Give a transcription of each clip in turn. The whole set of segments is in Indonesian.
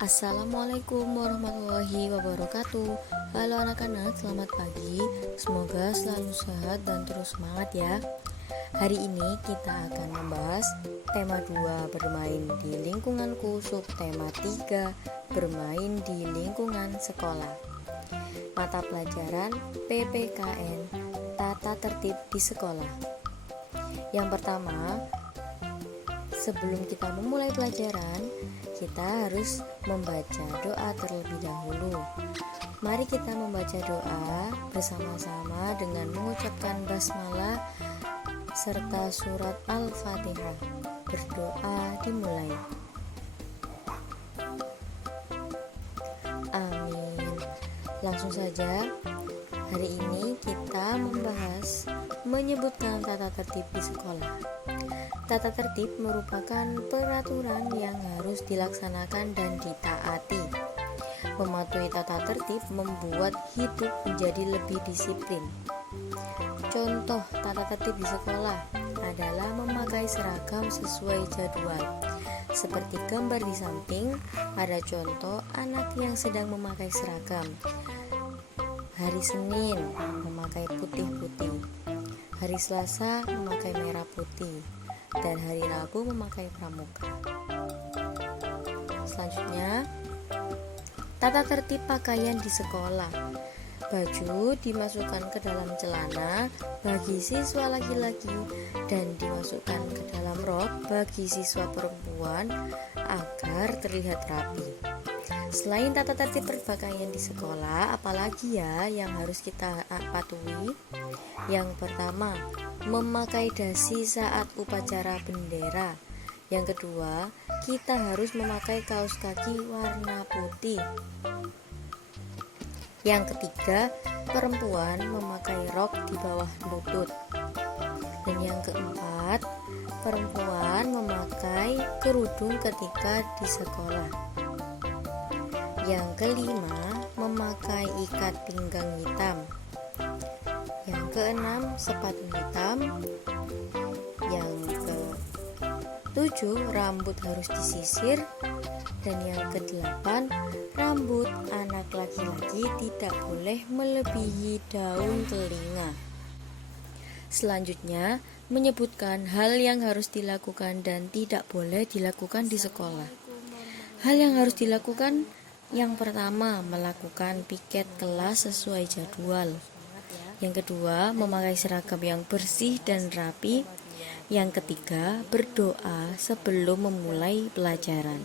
Assalamualaikum warahmatullahi wabarakatuh. Halo anak-anak, selamat pagi. Semoga selalu sehat dan terus semangat ya. Hari ini kita akan membahas tema 2, bermain di lingkunganku, subtema 3, bermain di lingkungan sekolah. Mata pelajaran PPKN, tata tertib di sekolah. Yang pertama, sebelum kita memulai pelajaran, kita harus membaca doa terlebih dahulu. Mari kita membaca doa bersama-sama dengan mengucapkan basmalah serta surat Al-Fatihah. Berdoa dimulai. Amin. Langsung saja, hari ini kita membahas menyebutkan tata tertib di sekolah. Tata tertib merupakan peraturan yang harus dilaksanakan dan ditaati. Mematuhi tata tertib membuat hidup menjadi lebih disiplin. Contoh tata tertib di sekolah adalah memakai seragam sesuai jadwal. Seperti gambar di samping, ada contoh anak yang sedang memakai seragam. Hari Senin memakai putih-putih, hari Selasa memakai merah putih, dan hari Rabu memakai pramuka. Selanjutnya, tata tertib pakaian di sekolah. Baju dimasukkan ke dalam celana bagi siswa laki-laki dan dimasukkan ke dalam rok bagi siswa perempuan agar terlihat rapi. Selain tata tertib berpakaian di sekolah, apalagi ya yang harus kita patuhi? Yang pertama, memakai dasi saat upacara bendera. Yang kedua, kita harus memakai kaos kaki warna putih. Yang ketiga, perempuan memakai rok di bawah lutut. Dan yang keempat, perempuan memakai kerudung ketika di sekolah. Yang kelima, memakai ikat pinggang hitam. Yang keenam, sepatu hitam. Yang ketujuh, rambut harus disisir. Dan yang kedelapan, rambut anak laki-laki tidak boleh melebihi daun telinga. Selanjutnya, menyebutkan hal yang harus dilakukan dan tidak boleh dilakukan di sekolah. Hal yang harus dilakukan, yang pertama, melakukan piket kelas sesuai jadwal. Yang kedua, memakai seragam yang bersih dan rapi. Yang ketiga, berdoa sebelum memulai pelajaran.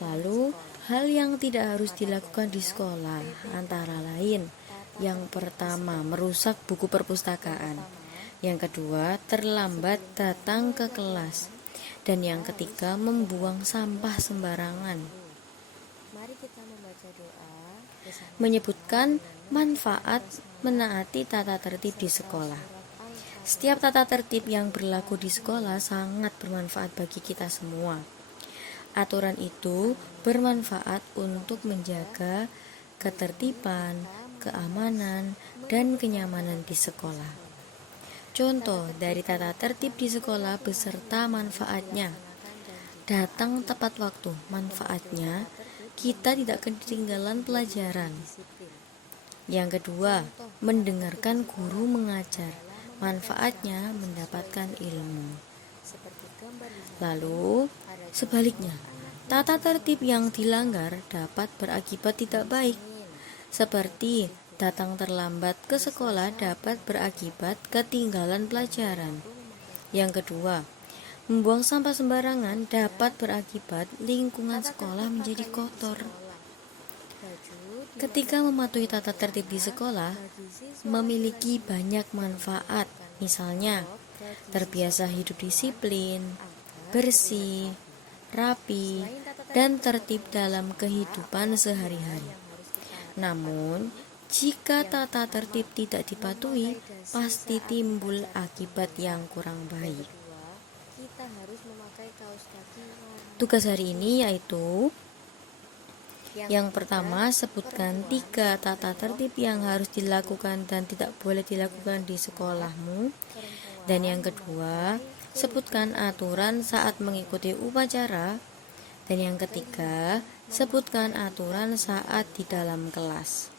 Lalu, hal yang tidak harus dilakukan di sekolah antara lain: yang pertama, merusak buku perpustakaan. Yang kedua, terlambat datang ke kelas. Dan yang ketiga, membuang sampah sembarangan. Mari kita membaca doa menyebutkan manfaat menaati tata tertib di sekolah. Setiap tata tertib yang berlaku di sekolah sangat bermanfaat bagi kita semua. Aturan itu bermanfaat untuk menjaga ketertiban, keamanan, dan kenyamanan di sekolah. Contoh dari tata tertib di sekolah beserta manfaatnya. Datang tepat waktu, manfaatnya kita tidak ketinggalan pelajaran. Yang kedua, mendengarkan guru mengajar, manfaatnya mendapatkan ilmu. Lalu, sebaliknya, tata tertib yang dilanggar dapat berakibat tidak baik. Seperti datang terlambat ke sekolah dapat berakibat ketinggalan pelajaran. Yang kedua, membuang sampah sembarangan dapat berakibat lingkungan sekolah menjadi kotor. Ketika mematuhi tata tertib di sekolah, memiliki banyak manfaat. Misalnya, terbiasa hidup disiplin, bersih, rapi, dan tertib dalam kehidupan sehari-hari. Namun, jika tata tertib tidak dipatuhi, pasti timbul akibat yang kurang baik. Tugas hari ini yaitu: yang pertama, sebutkan 3 tata tertib yang harus dilakukan dan tidak boleh dilakukan di sekolahmu. Dan yang kedua, sebutkan aturan saat mengikuti upacara Dan yang ketiga, sebutkan aturan saat di dalam kelas.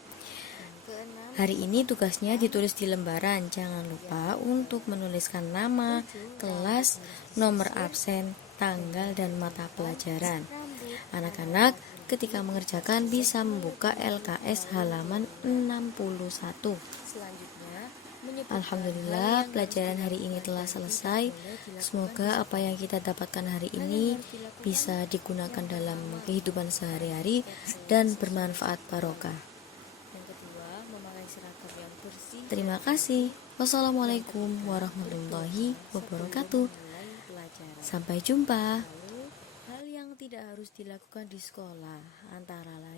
Hari ini tugasnya ditulis di lembaran. Jangan lupa untuk menuliskan nama, kelas, nomor absen, tanggal, dan mata pelajaran. Anak-anak ketika mengerjakan bisa membuka LKS halaman 61. Alhamdulillah, pelajaran hari ini telah selesai. Semoga apa yang kita dapatkan hari ini bisa digunakan dalam kehidupan sehari-hari dan bermanfaat barokah. Terima kasih. Wassalamualaikum warahmatullahi wabarakatuh. Sampai jumpa. Hal yang tidak harus dilakukan di sekolah antara lain